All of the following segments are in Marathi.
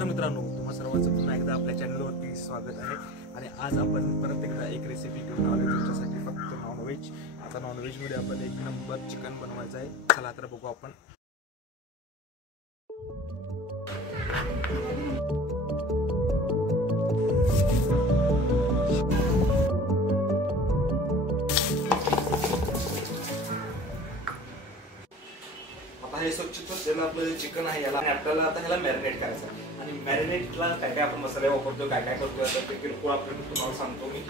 नमस्कार मित्रांनो, तुम्हा सर्वांचं पुन्हा एकदा आपल्या चॅनलवरती स्वागत आहे. आणि आज आपण परत एकदा एक रेसिपी घेऊन आलो तुमच्यासाठी, फक्त नॉनव्हेज. आता नॉनव्हेजमध्ये आपण एक नंबर चिकन बनवायचं आहे. चला तर बघू आपण. हे स्वच्छ धुतलेलं आपलं चिकन आहे, याला आपल्याला आता ह्याला मॅरिनेट करायचं आहे. आणि मॅरिनेटला काय काय आपण मसाले वापरतो, काय काय करतो, आता ते किरकोळ आपण तुम्हाला सांगतो मी.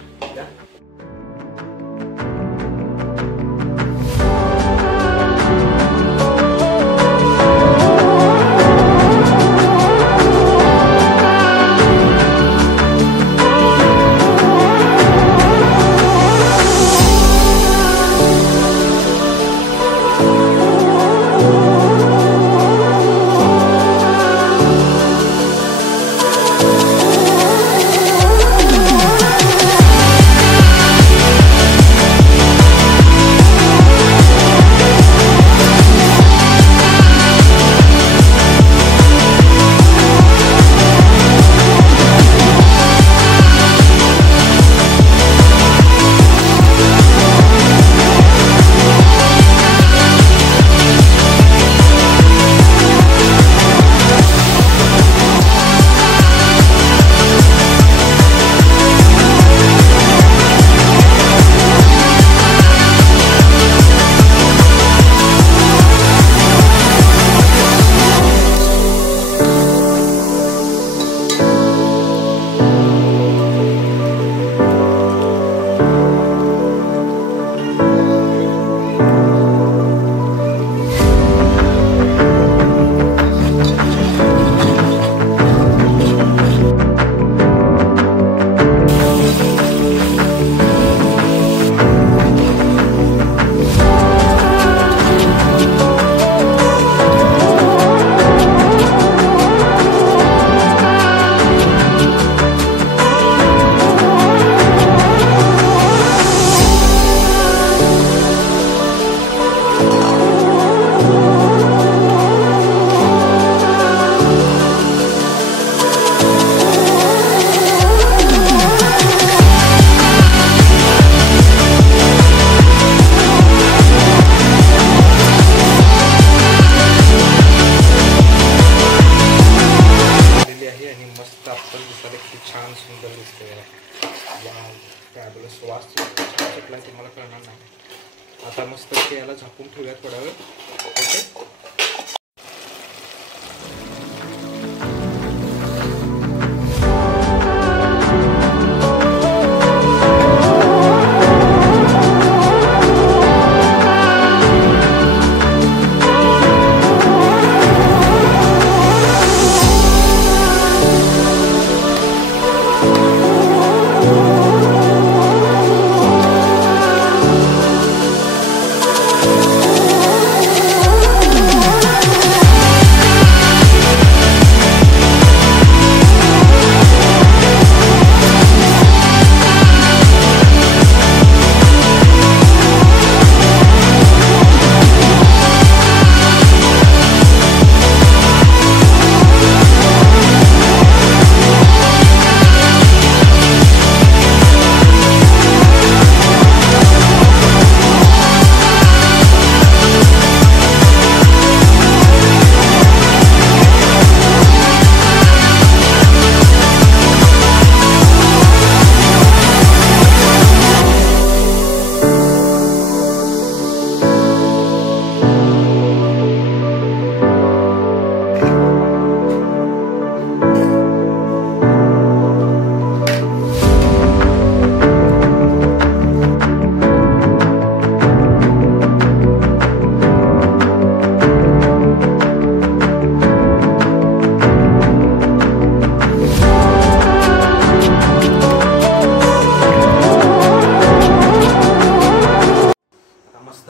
छान सुंदर दिसते. फॅबुलस वास सुटला तुम्हाला कळणार नाही. आता मस्त याला झाकून ठेवूयात थोडा वेळ. ओके.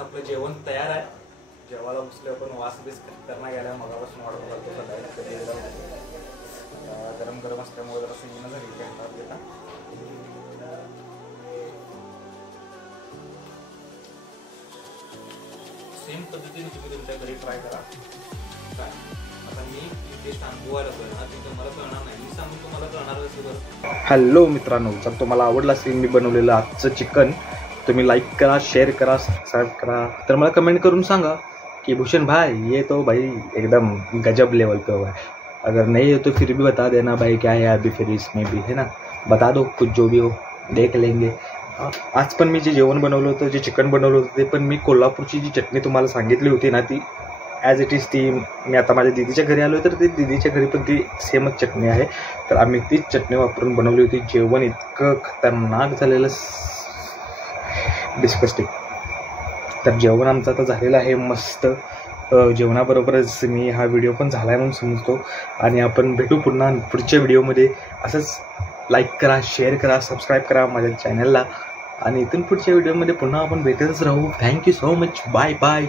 आपलं जेवण तयार आहे. जेवायला बसले आपण. वास बीस करणार गेला मगापासून ऑर्डर करतो सकाळी. गरम गरम असल्यामुळे जरा येणं झाली का. सेम पद्धतीने तुम्ही तुमच्या घरी ट्राय करा. काय आता मी टेस्ट अनुभवायला पाहिजे ना, ते तुम्हाला कळणार नाही. मी सांगून तुम्हाला कळणार कसं बरं. हॅलो मित्रांनो, जर तुम्हाला आवडलं असेल मी बनवलेलं आजचं चिकन, तुम्ही लाईक करा, शेअर करा, सबस्क्राईब करा. तर मला कमेंट करून सांगा कि भूषण भाई ये तो भाई एकदम गजब लेवल पे हुआ है. अगर नहीं हो तो फिर भी बता देना भाई क्या है अभी फिर इसमें भी, है ना. बता दो कुछ जो भी हो, देख लेंगे. आज पण मी जे जेवण बनवलं होतं, जे चिकन बनवलं होतं, ते पण मी कोल्हापूरची जी चटणी तुम्हाला सांगितली होती ना, ती ॲज इट इज ती मी आता माझ्या दीदीच्या घरी आलो तर ते दीदीच्या घरी पण ती सेमच चटणी आहे. तर आम्ही तीच चटणी वापरून बनवली होती. जेवण इतकं खतरनाक झालेलं, डिस्कस्टिंग. तर जेवण आमचं आता झालेलं आहे मस्त. जेवणाबरोबरच मी हा व्हिडिओ पण झाला आहे म्हणून समजतो. आणि आपण भेटू पुन्हा पुढच्या व्हिडिओमध्ये. असंच लाईक करा, शेअर करा, सबस्क्राईब करा माझ्या चॅनलला. आणि इथून पुढच्या व्हिडिओमध्ये पुन्हा आपण भेटतच राहू. Thank you so much. Bye bye.